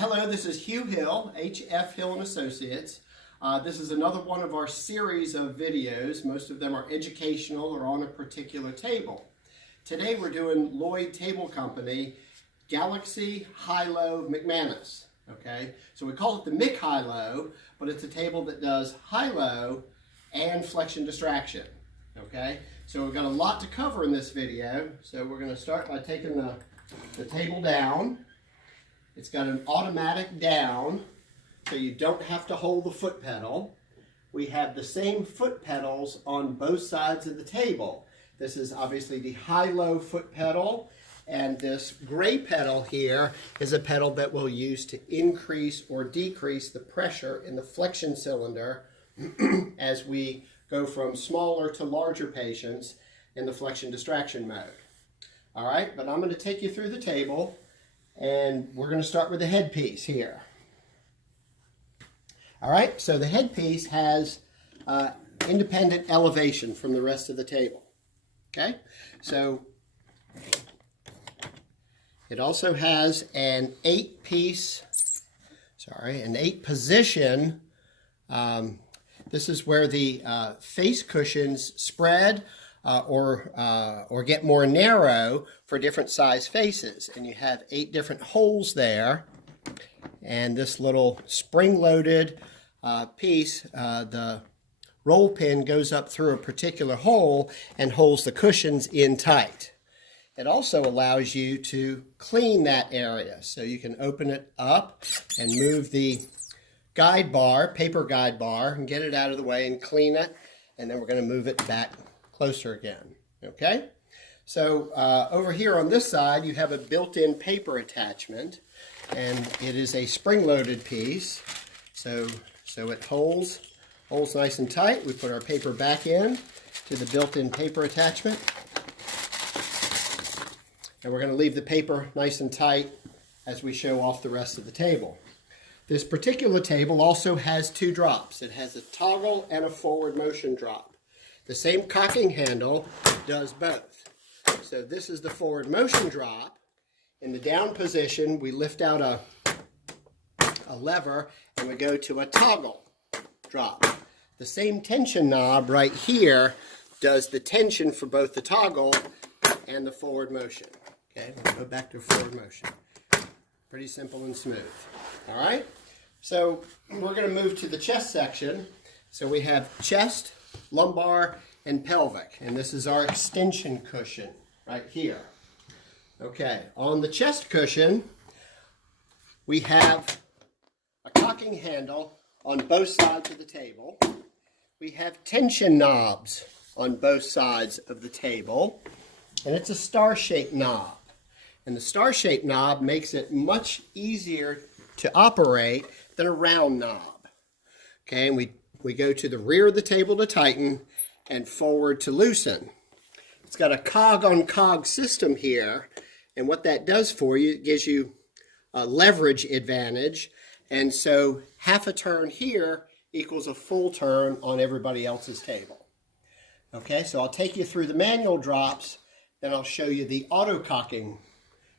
Hello, this is HFHill, HFHill and Associates. This is another one of our series of videos. Most of them are educational or on a particular table. Today we're doing Lloyd Table Company, Galaxy High-Low McManus. Okay, so we call it the McHylo, but it's a table that does high-low and flexion distraction. Okay, so we've got a lot to cover in this video. So we're going to start by taking the table down. It's got an automatic down, so you don't have to hold the foot pedal. We have the same foot pedals on both sides of the table. This is obviously the high-low foot pedal, and this gray pedal here is a pedal that we'll use to increase or decrease the pressure in the flexion cylinder as we go from smaller to larger patients in the flexion distraction mode. All right, but I'm going to take you through the table. And we're going to start with the headpiece here. All right, so the headpiece has independent elevation from the rest of the table. Okay, so it also has an 8-position. This is where the face cushions spread or get more narrow for different size faces, and you have 8 different holes there, and this little spring-loaded piece, the roll pin goes up through a particular hole and holds the cushions in tight. It also allows you to clean that area, so you can open it up and move the guide bar, paper guide bar, and get it out of the way and clean it, and then we're going to move it back closer again. Okay, so over here on this side you have a built-in paper attachment, and it is a spring-loaded piece, so it holds nice and tight. We put our paper back in to the built-in paper attachment, and we're going to leave the paper nice and tight as we show off the rest of the table. This particular table also has 2 drops. It has a toggle and a forward motion drop. The same cocking handle does both. So this is the forward motion drop. In the down position, we lift out a lever and we go to a toggle drop. The same tension knob right here does the tension for both the toggle and the forward motion. Okay, we'll go back to forward motion. Pretty simple and smooth. All right, so we're going to move to the chest section. So we have chest, lumbar, and pelvic, and this is our extension cushion right here. Okay, on the chest cushion we have a cocking handle on both sides of the table. We have tension knobs on both sides of the table, and it's a star-shaped knob, and the star-shaped knob makes it much easier to operate than a round knob. Okay, and we go to the rear of the table to tighten and forward to loosen. It's got a cog-on-cog system here, and what that does for you, it gives you a leverage advantage, and so half a turn here equals a full turn on everybody else's table. Okay, so I'll take you through the manual drops, then I'll show you the auto-cocking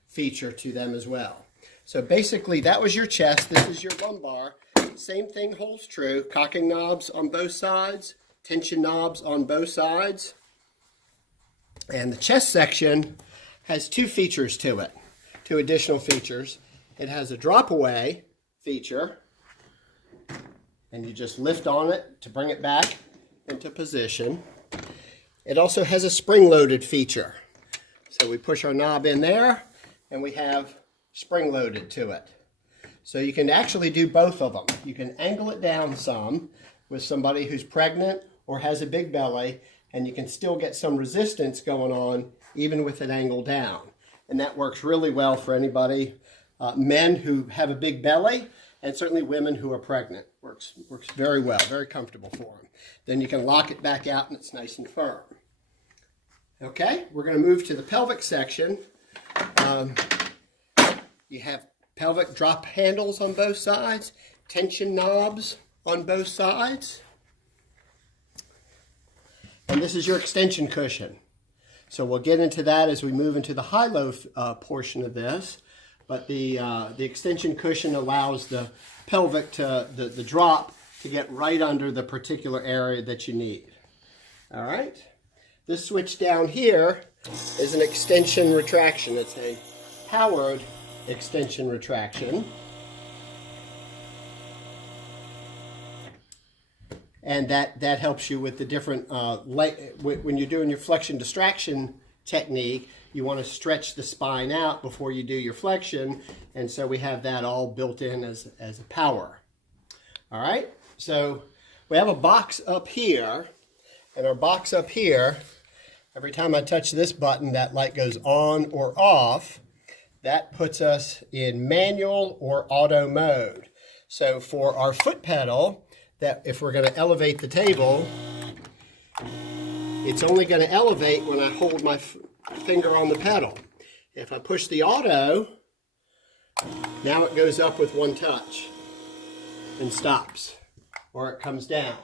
feature to them as well. So basically that was your chest, this is your lumbar. Same thing holds true, cocking knobs on both sides, tension knobs on both sides. And the chest section has 2 features to it, 2 additional features. It has a drop away feature, and you just lift on it to bring it back into position. It also has a spring-loaded feature. So we push our knob in there, and we have spring-loaded to it. So you can actually do both of them. You can angle it down some with somebody who's pregnant or has a big belly, and you can still get some resistance going on even with it angled down. And that works really well for anybody, men who have a big belly, and certainly women who are pregnant. Works very well, very comfortable for them. Then you can lock it back out and it's nice and firm. Okay, we're going to move to the pelvic section. You have pelvic drop handles on both sides, tension knobs on both sides. And this is your extension cushion. So we'll get into that as we move into the high-low portion of this. but the extension cushion allows the pelvic to, the drop to get right under the particular area that you need. All right. This switch down here is an extension retraction. It's a powered extension retraction. And that helps you with the different, when you're doing your flexion distraction technique, you want to stretch the spine out before you do your flexion. And so we have that all built in as a power. All right, so we have a box up here, and our box up here, every time I touch this button, that light goes on or off. That puts us in manual or auto mode. So for our foot pedal, that if we're going to elevate the table, it's only going to elevate when I hold my finger on the pedal. If I push the auto, now it goes up with one touch and stops, or it comes down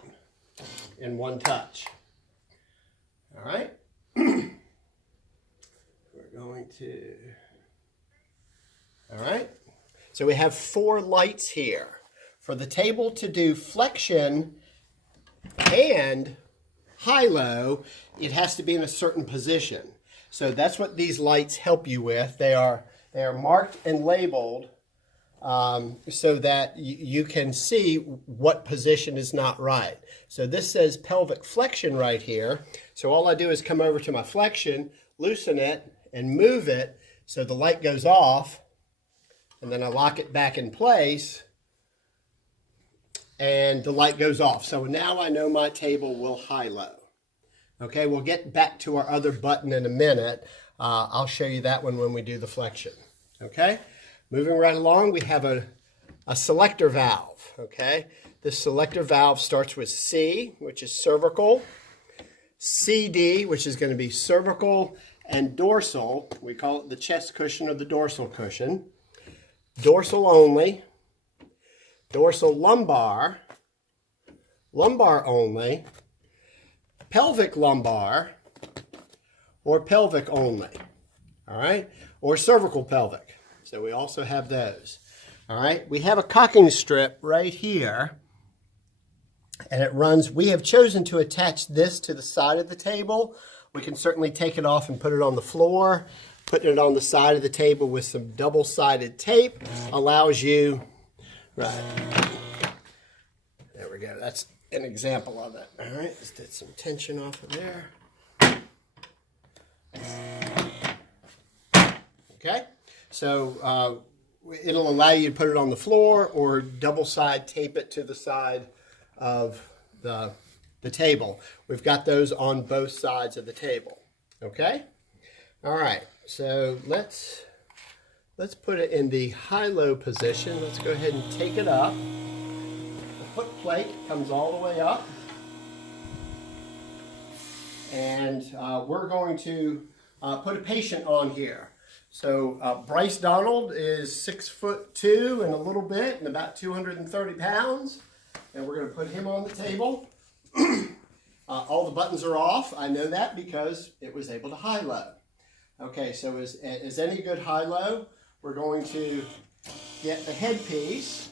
in one touch. All right. We're going to, all right. So we have 4 lights here. For the table to do flexion and high-low, it has to be in a certain position. So that's what these lights help you with. They are marked and labeled so that you can see what position is not right. So this says pelvic flexion right here. So all I do is come over to my flexion, loosen it, and move it so the light goes off, and then I lock it back in place, and the light goes off. So now I know my table will high-low. Okay, we'll get back to our other button in a minute. I'll show you that one when we do the flexion. Okay, moving right along, we have a selector valve. Okay, this selector valve starts with C, which is cervical, CD, which is going to be cervical and dorsal. We call it the chest cushion or the dorsal cushion. Dorsal only. Dorsal lumbar, lumbar only, pelvic lumbar, or pelvic only, all right? Or cervical pelvic. So we also have those, all right? We have a cocking strip right here, and it runs, we have chosen to attach this to the side of the table. We can certainly take it off and put it on the floor. Putting it on the side of the table with some double-sided tape allows you, right, there we go. That's an example of it. All right, let's get some tension off of there. Okay, so it'll allow you to put it on the floor or double-side tape it to the side of the table. We've got those on both sides of the table. Okay, all right. So let's put it in the high-low position. Let's go ahead and take it up. The foot plate comes all the way up. And we're going to put a patient on here. So Bryce Donald is 6'2" and a little bit and about 230 pounds. And we're going to put him on the table. All the buttons are off. I know that because it was able to high-low. Okay, so as any good high-low, we're going to get the headpiece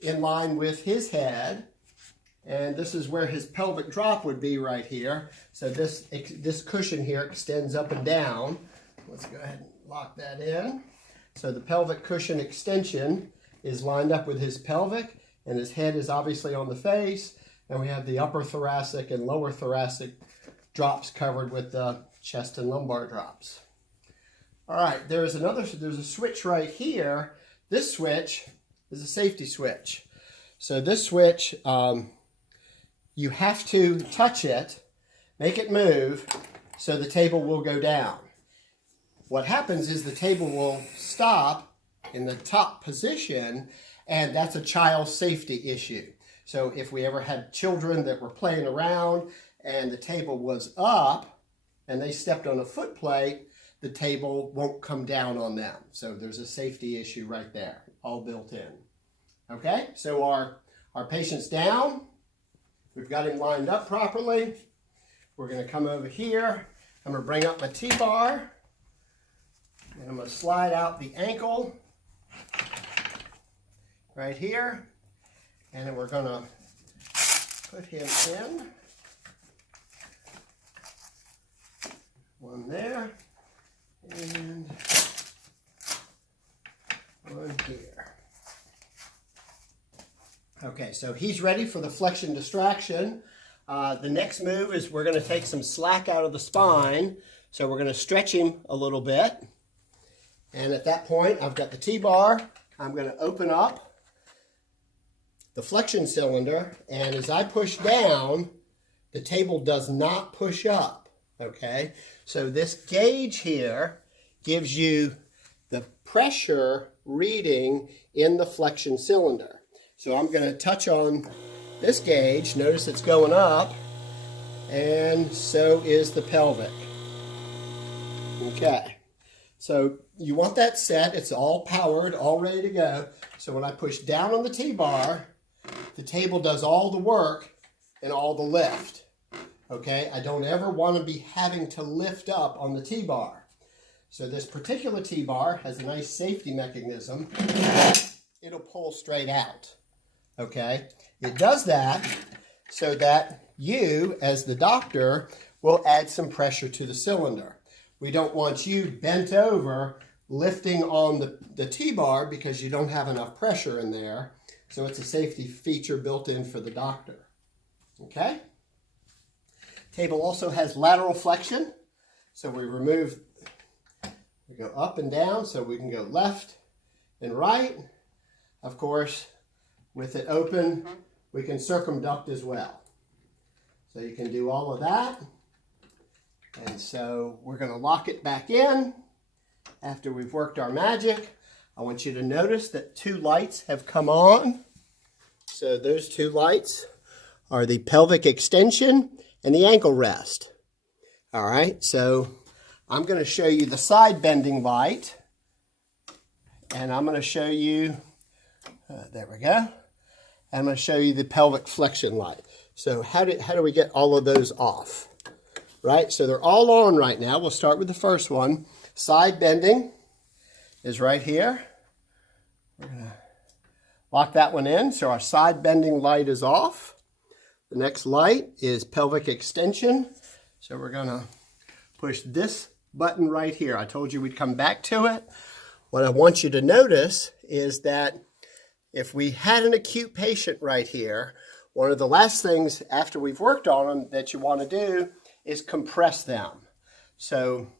in line with his head, and this is where his pelvic drop would be right here. So this cushion here extends up and down. Let's go ahead and lock that in. So the pelvic cushion extension is lined up with his pelvic, and his head is obviously on the face, and we have the upper thoracic and lower thoracic drops covered with the chest and lumbar drops. All right, there's a switch right here. This switch is a safety switch. So this switch, you have to touch it, make it move, so the table will go down. What happens is the table will stop in the top position, and that's a child safety issue. So if we ever had children that were playing around and the table was up and they stepped on a foot plate, the table won't come down on them. So there's a safety issue right there, all built in. Okay, so our patient's down. We've got him lined up properly. We're going to come over here. I'm going to bring up my T-bar. And I'm going to slide out the ankle right here. And then we're going to put him in. One there. And one here. Okay, so he's ready for the flexion distraction. The next move is we're going to take some slack out of the spine. So we're going to stretch him a little bit. And at that point, I've got the T-bar. I'm going to open up the flexion cylinder. And as I push down, the table does not push up. Okay, so this gauge here gives you the pressure reading in the flexion cylinder. So I'm going to touch on this gauge. Notice it's going up, and so is the pelvic. Okay, so you want that set. It's all powered, all ready to go. So when I push down on the T-bar, the table does all the work and all the lift. Okay, I don't ever want to be having to lift up on the T-bar. So this particular T-bar has a nice safety mechanism. It'll pull straight out. Okay, it does that so that you, as the doctor, will add some pressure to the cylinder. We don't want you bent over lifting on the T-bar because you don't have enough pressure in there. So it's a safety feature built in for the doctor. Okay? Table also has lateral flexion. So we go up and down so we can go left and right. Of course, with it open, we can circumduct as well. So you can do all of that. And so we're going to lock it back in after we've worked our magic. I want you to notice that 2 lights have come on. So those 2 lights are the pelvic extension and the ankle rest. All right, so I'm going to show you the side bending light. And I'm going to show you, there we go. I'm going to show you the pelvic flexion light. So how do we get all of those off? Right, so they're all on right now. We'll start with the first one. Side bending is right here. We're going to lock that one in. So our side bending light is off. The next light is pelvic extension. So we're going to push this button right here. I told you we'd come back to it. What I want you to notice is that if we had an acute patient right here, one of the last things after we've worked on them that you want to do is compress them. So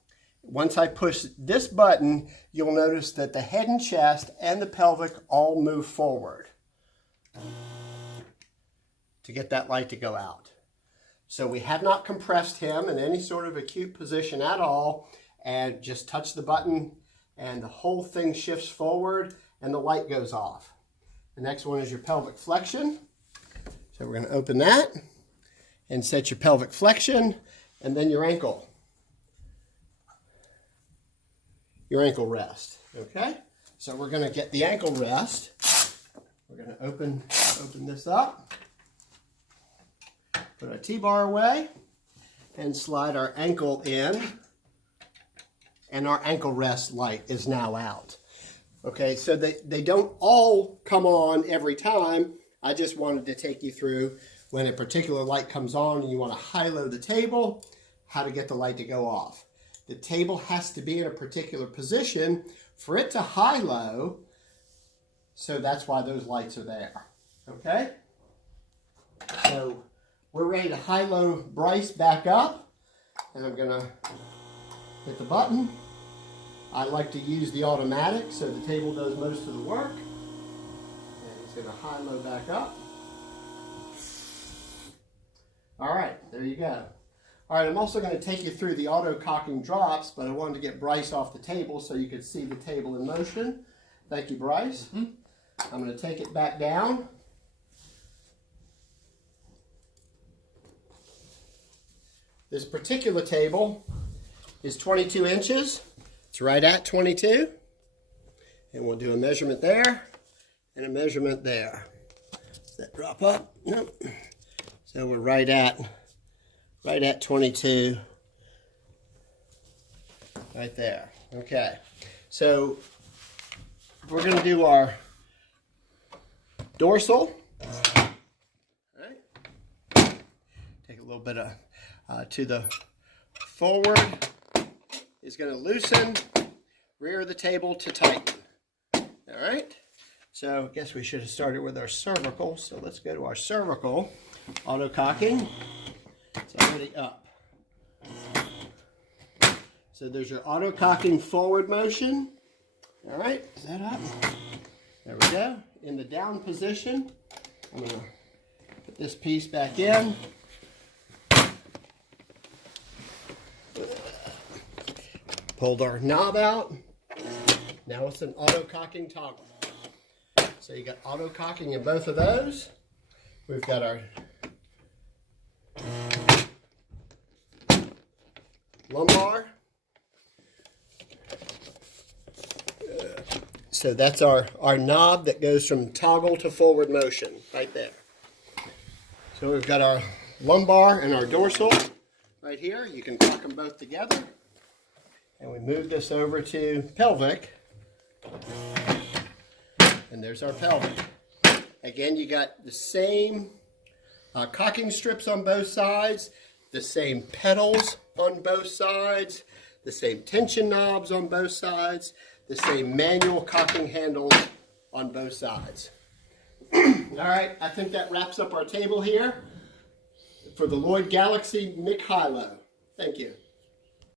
once I push this button, you'll notice that the head and chest and the pelvic all move forward to get that light to go out. So we have not compressed him in any sort of acute position at all, and just touch the button and the whole thing shifts forward and the light goes off. The next one is your pelvic flexion. So we're going to open that and set your pelvic flexion and then your ankle rest. Okay? So we're going to get the ankle rest. We're going to open this up. Put our T-bar away and slide our ankle in, and our ankle rest light is now out. Okay, so they don't all come on every time. I just wanted to take you through when a particular light comes on and you want to high-low the table, how to get the light to go off. The table has to be in a particular position for it to high-low, so that's why those lights are there. Okay? So we're ready to high-low Bryce back up, and I'm going to hit the button. I like to use the automatic so the table does most of the work. And it's going to high-low back up. All right, there you go. All right, I'm also going to take you through the auto-cocking drops, but I wanted to get Bryce off the table so you could see the table in motion. Thank you, Bryce. I'm going to take it back down. This particular table is 22 inches. It's right at 22. And we'll do a measurement there and a measurement there. Does that drop up? Nope. So we're right at 22. Right there. Okay. So we're going to do our dorsal. All right. Take a little bit of to the forward is going to loosen, rear of the table to tighten. All right. So I guess we should have started with our cervical. So let's go to our cervical. Auto cocking. It's already up. So there's your auto cocking forward motion. All right, is that up? There we go. In the down position, I'm going to put this piece back in. Pulled our knob out. Now it's an auto cocking toggle. So you got auto cocking in both of those. We've got our lumbar. So that's our knob that goes from toggle to forward motion right there. So we've got our lumbar and our dorsal right here. You can cock them both together. And we move this over to pelvic. And there's our pelvic. Again, you got the same cocking strips on both sides, the same pedals on both sides, the same tension knobs on both sides, the same manual cocking handles on both sides. All right, I think that wraps up our table here for the Lloyd Galaxy McHylo. Thank you.